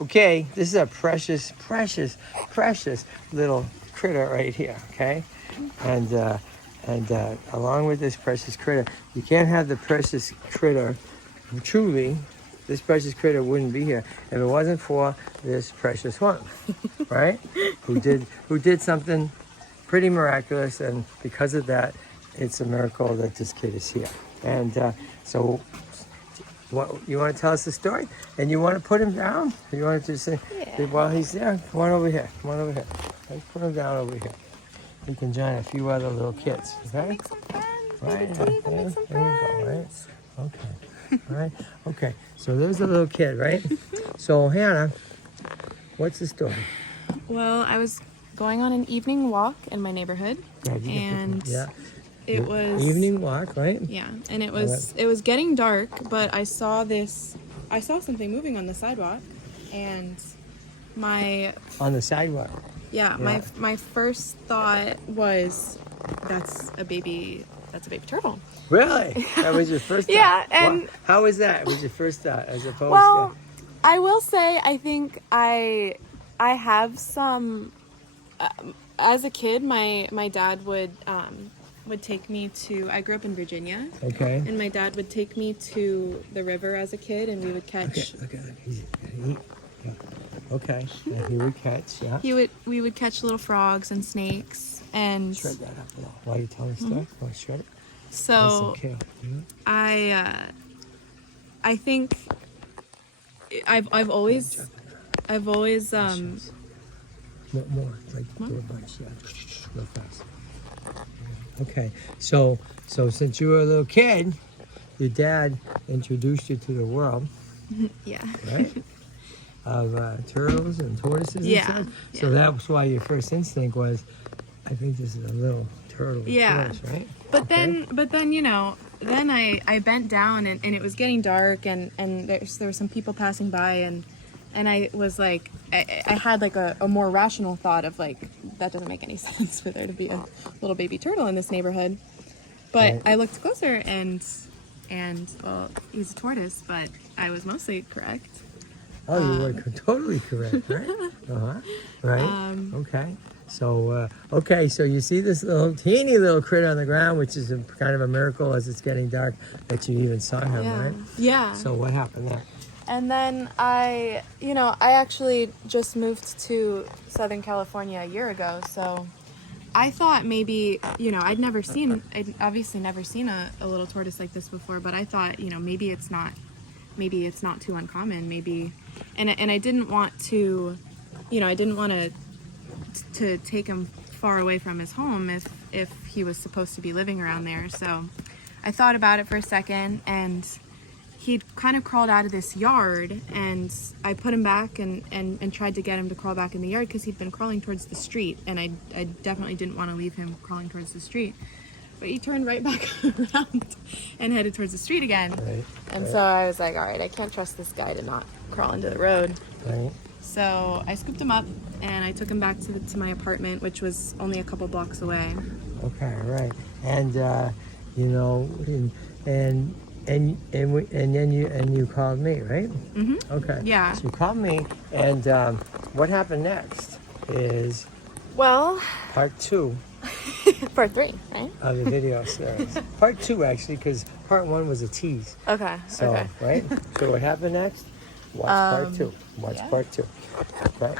Okay, this is a precious, precious, precious little critter right here, okay? And along with this precious critter, you can't have the precious critter, truly, this precious critter wouldn't be here if it wasn't for this precious one, right? Who did something pretty miraculous, and because of that, it's a miracle that this kid is here. And so, what you want to tell us the story, and you want to put him down? You want to just say, while he's there, come on over here. Come on over here. Let's put him down over here. He can join a few other little kids. Okay. Make some friends. Right. Maybe you can make some There you go. Right. friends. Okay. All right. Okay. So there's a little kid, right? So Hannah, what's the story? Well, I was going on an evening walk in my neighborhood, and Yeah. it was Evening walk, right? Yeah, and it was getting dark, but I saw something moving on the sidewalk, and On the sidewalk. yeah. My first thought was that's a baby turtle. Really? That was your first thought? Yeah, and how was that? Was your first thought as opposed well, to? I will say I think I have some. As a kid, my dad would take me to. I grew up in Virginia. Okay. And my dad would take me to the river as a kid, and we would catch. Okay. Yeah, he would catch. Yeah. We would catch little frogs and snakes, and Shred that up a little. While you tell the story, want to shred it? so I think I've always More like do a bunch, yeah, real fast. Okay, so since you were a little kid, your dad introduced you to the world, yeah. right? Of turtles and tortoises Yeah, and stuff. So that's why your first instinct was, I think this is a little turtle or Yeah. tortoise, right? But then then I bent down, and it was getting dark, and there were some people passing by, and I was like, I had like a more rational thought of like, that doesn't make any sense for there to be a little baby turtle in this neighborhood. But Right. I looked closer, and well, he's a tortoise, but I was mostly correct. Oh, you were totally correct, right? Right. Okay. So so you see this little teeny little critter on the ground, which is kind of a miracle as it's getting dark that you even saw him, Yeah. right? Yeah. So what happened there? And then I actually just moved to Southern California a year ago, so I thought maybe, I'd obviously never seen a little tortoise like this before, but I thought, maybe it's not too uncommon, maybe, and I didn't want to, to take him far away from his home if he was supposed to be living around there. So I thought about it for a second, and he'd kind of crawled out of this yard, and I put him back and tried to get him to crawl back in the yard because he'd been crawling towards the street, and I definitely didn't want to leave him crawling towards the street. But he turned right back around and headed towards the street again. Right. And so I was like, all right, I can't trust this guy to not crawl into the road. Right. So I scooped him up, and I took him back to my apartment, which was only a couple blocks away. Okay. Right. And and then you called me, right? Mm-hmm. Okay. Yeah. So you called me, and what happened next is Well, part 2 part 3, right? of the video series. Part 2, actually, because part 1 was a tease. Okay. So, okay. right? So what happened next? Watch part 2. Watch yeah. part 2. Okay.